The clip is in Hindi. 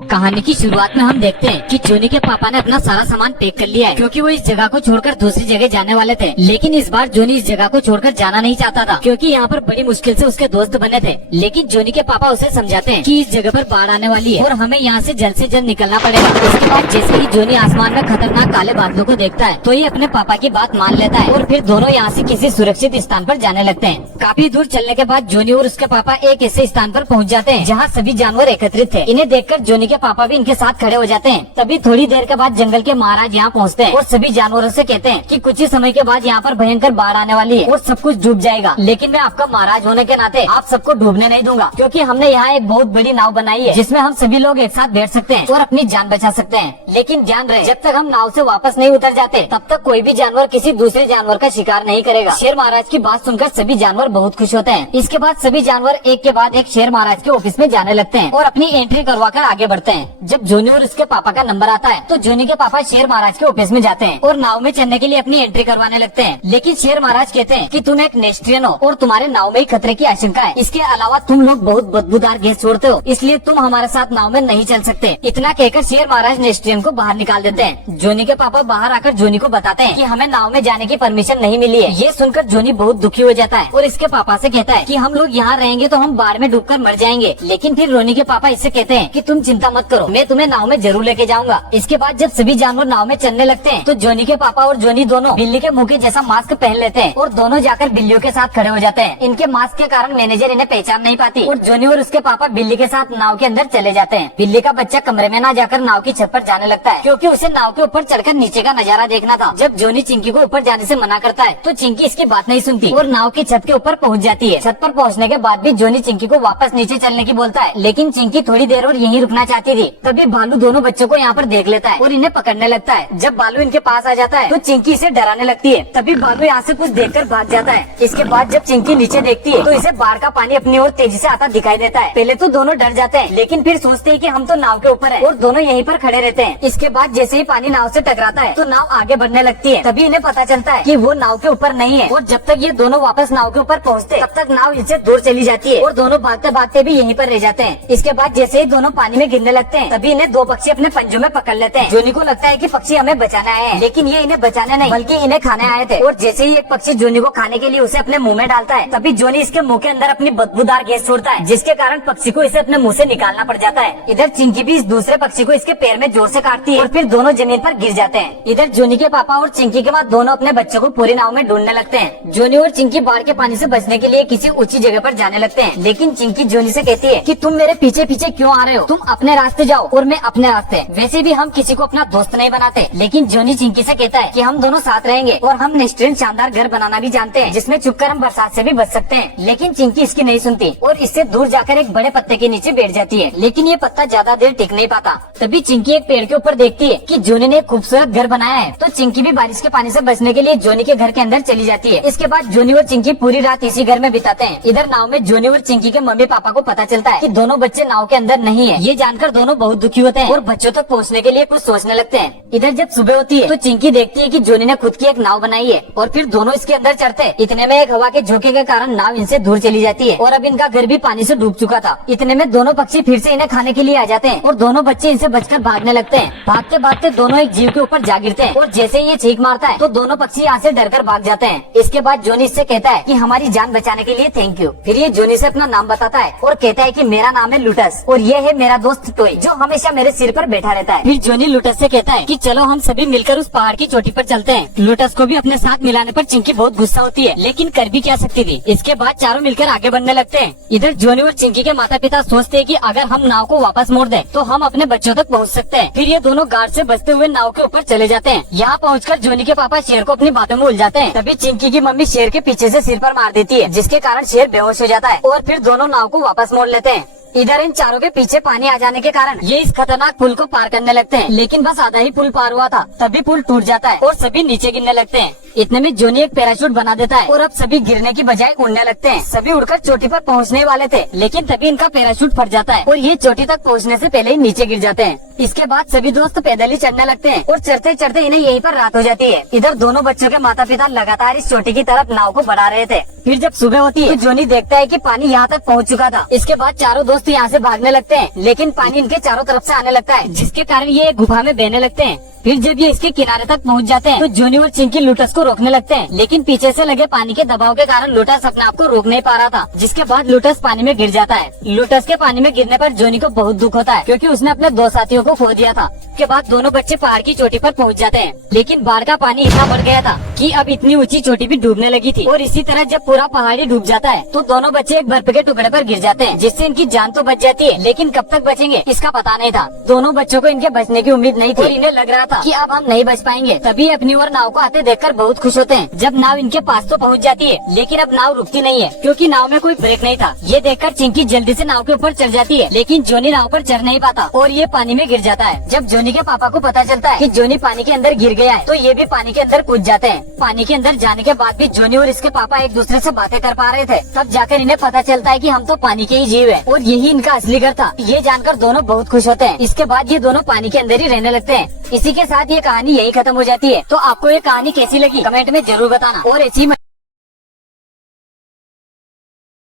कहानी की शुरुआत में हम देखते हैं कि जोनी के पापा ने अपना सारा सामान पैक कर लिया है, क्योंकि वो इस जगह को छोड़कर दूसरी जगह जाने वाले थे। लेकिन इस बार जोनी इस जगह को छोड़कर जाना नहीं चाहता था, क्योंकि यहाँ पर बड़ी मुश्किल से उसके दोस्त बने थे। लेकिन जोनी के पापा उसे समझाते हैं कि इस जगह पर बाढ़ आने वाली है और हमें यहाँ से जल्द निकलना पड़ेगा। इसके बाद जैसे ही जोनी आसमान में खतरनाक काले बादलों को देखता है तो ये अपने पापा की बात मान लेता है और फिर दोनों यहाँ से किसी सुरक्षित स्थान पर जाने लगते हैं। काफी दूर चलने के बाद जोनी और उसके पापा एक ऐसे स्थान पर पहुँच जाते हैं जहाँ सभी जानवर एकत्रित थे। इन्हें देखकर जोनी के पापा भी इनके साथ खड़े हो जाते हैं। तभी थोड़ी देर के बाद जंगल के महाराज यहाँ पहुँचते हैं और सभी जानवरों से कहते हैं कि कुछ ही समय के बाद यहाँ पर भयंकर बाढ़ आने वाली है और सब कुछ डूब जाएगा। लेकिन मैं आपका महाराज होने के नाते आप सबको डूबने नहीं दूंगा, क्योंकि हमने यहाँ एक बहुत बड़ी नाव बनाई है जिसमें हम सभी लोग एक साथ बैठ सकते हैं और अपनी जान बचा सकते हैं। लेकिन ध्यान रहे, जब तक हम नाव से वापस नहीं उतर जाते तब तक कोई भी जानवर किसी दूसरे जानवर का शिकार नहीं करेगा। शेर महाराज की बात सुनकर सभी जानवर बहुत खुश होते हैं। इसके बाद सभी जानवर एक के बाद एक शेर महाराज के ऑफिस में जाने लगते हैं और अपनी एंट्री करवाकर आगे बढ़ते हैं। जब जोनी और उसके पापा का नंबर आता है तो जोनी के पापा शेर महाराज के ऑफिस में जाते हैं और नाव में चलने के लिए अपनी एंट्री करवाने लगते हैं। लेकिन शेर महाराज कहते हैं कि तुम एक नेस्ट्रियन हो और तुम्हारे नाव में ही खतरे की आशंका है। इसके अलावा तुम लोग बहुत बदबूदार गैस छोड़ते हो, इसलिए तुम हमारे साथ नाव में नहीं चल सकते। इतना कहकर शेर महाराज नेस्ट्रियन को बाहर निकाल देते हैं। जोनी के पापा बाहर आकर जोनी को बताते हैं कि हमें नाव में जाने की परमिशन नहीं मिली है। ये सुनकर जोनी बहुत दुखी हो जाता है और इसके पापा से कहता है कि हम लोग यहाँ रहेंगे तो हम बाढ़ में डूबकर मर जाएंगे। लेकिन फिर रोनी के पापा इससे कहते हैं कि तुम चिंता मत करो, मैं तुम्हें नाव में जरूर लेके जाऊंगा। इसके बाद जब सभी जानवर नाव में चलने लगते हैं तो जोनी के पापा और जोनी दोनों बिल्ली के मुंह के जैसा मास्क पहन लेते हैं और दोनों जाकर बिल्लियों के साथ खड़े हो जाते हैं। इनके मास्क के कारण मैनेजर इन्हें पहचान नहीं पाती और जोनी और उसके पापा बिल्ली के साथ नाव के अंदर चले जाते हैं। बिल्ली का बच्चा कमरे में ना जाकर नाव की छत पर जाने लगता है, क्योंकि उसे नाव के ऊपर चढ़कर नीचे का नजारा देखना था। जब जोनी चिंकी को ऊपर जाने से मना करता है तो चिंकी इसकी बात नहीं सुनती और नाव की छत के ऊपर पहुंच जाती है। छत पर पहुंचने के बाद भी जोनी चिंकी को वापस नीचे चलने की बोलता है, लेकिन चिंकी थोड़ी देर और यहीं रुकना चाहती थी। तभी भालू दोनों बच्चों को यहाँ पर देख लेता है और इन्हें पकड़ने लगता है। जब भालू इनके पास आ जाता है तो चिंकी इसे डराने लगती है। तभी भालू यहाँ से कुछ देखकर भाग जाता है। इसके बाद जब चिंकी नीचे देखती है तो इसे बाढ़ का पानी अपनी ओर तेजी से आता दिखाई देता है। पहले तो दोनों डर जाते हैं, लेकिन फिर सोचते हैं कि हम तो नाव के ऊपर हैं और दोनों यहीं पर खड़े रहते हैं। इसके बाद जैसे ही पानी नाव से टकराता है तो नाव आगे बढ़ने लगती है। तभी इन्हें पता चलता है कि वो नाव के ऊपर नहीं है और जब तक ये दोनों वापस नाव के ऊपर पहुँचते तब तक नाव इनसे दूर चली जाती है और दोनों भागते भागते भी यहीं पर रह जाते हैं। इसके बाद जैसे ही दोनों पानी में गिरने लगते हैं तभी इन्हें दो पक्षी अपने पंजों में पकड़ लेते हैं। जोनी को लगता है कि पक्षी हमें बचाने आए हैं, लेकिन ये इन्हें बचाने नहीं बल्कि इन्हें खाने आए थे। और जैसे ही एक पक्षी जोनी को खाने के लिए उसे अपने मुंह में डालता है तभी जोनी इसके मुंह के अंदर अपनी बदबूदार गैस छोड़ता है, जिसके कारण पक्षी को इसे अपने मुंह से निकालना पड़ जाता है। इधर चिंकी भी इस दूसरे पक्षी को इसके पैर में जोर से काटती है और फिर दोनों जमीन पर गिर जाते हैं। इधर जोनी के पापा और चिंकी के बाद दोनों अपने बच्चों को पूरी नाव में ढूंढने लगते हैं। जोनी और चिंकी बाढ़ के पानी से बचने के लिए किसी ऊंची जगह पर जाने लगते हैं, लेकिन चिंकी जोनी से कहती है कि तुम मेरे पीछे पीछे क्यों आ रहे हो, तुम अपने रास्ते जाओ और मैं अपने रास्ते। वैसे भी हम किसी को अपना दोस्त नहीं बनाते। लेकिन जोनी चिंकी से कहता है कि हम दोनों साथ रहेंगे और हम नेस्ट्रियन शानदार घर बनाना भी जानते हैं जिसमें छुपकर हम बरसात से भी बच सकते हैं। लेकिन चिंकी इसकी नहीं सुनती और इससे दूर जाकर एक बड़े पत्ते के नीचे बैठ जाती है। लेकिन ये पत्ता ज्यादा देर टिक नहीं पाता। तभी चिंकी एक पेड़ के ऊपर देखती है कि जोनी ने एक खूबसूरत घर बनाया है, तो चिंकी भी बारिश के पानी से बचने के लिए जोनी के घर के अंदर चली जाती है। इसके बाद जोनी और चिंकी पूरी रात इसी घर में बिताते हैं। इधर नाव में जोनी और चिंकी के मम्मी पापा को पता चलता है कि दोनों बच्चे नाव के अंदर नहीं है। ये जानकर दोनों बहुत दुखी होते हैं और बच्चों तक पहुँचने के लिए कुछ सोचने लगते हैं। इधर जब सुबह होती है तो चिंकी देखती है कि जोनी ने खुद की एक नाव बनाई है और फिर दोनों इसके अंदर चढ़ते हैं। इतने में एक हवा के झोंके के कारण नाव इनसे दूर चली जाती है और अब इनका घर भी पानी से डूब चुका था। इतने में दोनों पक्षी फिर से इन्हें खाने के लिए आ जाते हैं और दोनों बच्चे इनसे बचकर भागने लगते हैं। भागते भागते दोनों एक जीव के ऊपर जा गिरते हैं और जैसे ही ये चीख मारता है तो दोनों पक्षी यहाँ से डरकर भाग जाते हैं। इसके बाद जोनी इससे कहता है कि हमारी जान बचाने के लिए थैंक यू। फिर ये जोनी से अपना नाम बताता है और कहता है कि मेरा नाम है लुटस और ये है मेरा दोस्त टॉय जो हमेशा मेरे सिर पर बैठा रहता है। फिर जोनी लुटस से कहता है कि चलो हम सभी मिलकर उस पहाड़ की चोटी पर चलते हैं। लुटस को भी अपने साथ मिलाने पर चिंकी बहुत गुस्सा होती है, लेकिन कर भी क्या सकती थी। इसके बाद चारों मिलकर आगे बढ़ने लगते हैं। इधर जोनी और चिंकी के माता पिता सोचते हैं कि अगर हम नाव को वापस मोड़ दें तो हम अपने बच्चों तक पहुंच सकते हैं। फिर ये दोनों गार्ड से बचते हुए नाव के ऊपर चले जाते हैं। यहाँ पहुंचकर जोनी के पापा शेर को अपनी बातों में उलझाते हैं। तभी चिंकी की मम्मी शेर के पीछे से सिर पर मार देती है, जिसके कारण शेर बेहोश हो जाता है और फिर दोनों नाव को वापस मोड़ लेते हैं। इधर इन चारों के पीछे पानी आ जाने के कारण ये इस खतरनाक पुल को पार करने लगते हैं, लेकिन बस आधा ही पुल पार हुआ था तभी पुल टूट जाता है और सभी नीचे गिरने लगते हैं। इतने में जोनी एक पैराशूट बना देता है और अब सभी गिरने की बजाय उड़ने लगते हैं। सभी उड़कर चोटी पर पहुंचने वाले थे, लेकिन तभी इनका पैराशूट फट जाता है और ये चोटी तक पहुंचने से पहले ही नीचे गिर जाते हैं। इसके बाद सभी दोस्त पैदल ही चढ़ने लगते हैं और चढ़ते चढ़ते इन्हें यहीं पर रात हो जाती है। इधर दोनों बच्चों के माता पिता लगातार इस चोटी की तरफ नाव को बढ़ा रहे थे। फिर जब सुबह होती है तो जोनी देखता है कि पानी यहाँ तक पहुँच चुका था। इसके बाद चारों दोस्त यहाँ से भागने लगते हैं, लेकिन पानी इनके चारों तरफ से आने लगता है, जिसके कारण ये एक गुफा में बहने लगते हैं। फिर जब ये इसके किनारे तक पहुंच जाते हैं तो जोनी और चिंकी लुटस को रोकने लगते हैं, लेकिन पीछे से लगे पानी के दबाव के कारण लुटस अपने आप को रोक नहीं पा रहा था, जिसके बाद लुटस पानी में गिर जाता है। लुटस के पानी में गिरने पर जोनी को बहुत दुख होता है, क्योंकि उसने अपने 2 साथियों को खो दिया था। उसके बाद दोनों बच्चे पहाड़ की चोटी पर पहुंच जाते हैं, लेकिन बाढ़ का पानी इतना बढ़ गया था कि अब इतनी ऊंची चोटी भी डूबने लगी थी। और इसी तरह जब पूरा पहाड़ी डूब जाता है तो दोनों बच्चे एक बर्फ के टुकड़े पर गिर जाते हैं, जिससे इनकी जान तो बच जाती है, लेकिन कब तक बचेंगे इसका पता नहीं था। दोनों बच्चों को इनके बचने की उम्मीद नहीं थी और इन्हें लग रहा था कि अब हम नहीं बच पाएंगे। तभी अपनी और नाव को आते देखकर बहुत खुश होते हैं। जब नाव इनके पास तो पहुंच जाती है, लेकिन अब नाव रुकती नहीं है, क्योंकि नाव में कोई ब्रेक नहीं था। ये देखकर चिंकी जल्दी से नाव के ऊपर चढ़ जाती है, लेकिन जोनी नाव पर चढ़ नहीं पाता और ये पानी में गिर जाता है। जब जोनी के पापा को पता चलता है कि जोनी पानी के अंदर गिर गया है तो ये भी पानी के अंदर कूद जाते हैं। पानी के अंदर जाने के बाद भी जोनी और इसके पापा एक दूसरे से बातें कर पा रहे थे। तब जाकर इन्हें पता चलता है कि हम तो पानी के ही जीव है और यही इनका असली घर था। ये जानकर दोनों बहुत खुश होते हैं। इसके बाद ये दोनों पानी के अंदर ही रहने लगते हैं। इसी के साथ ये कहानी यही खत्म हो जाती है। तो आपको ये कहानी कैसी लगी कमेंट में जरूर बताना और ऐसी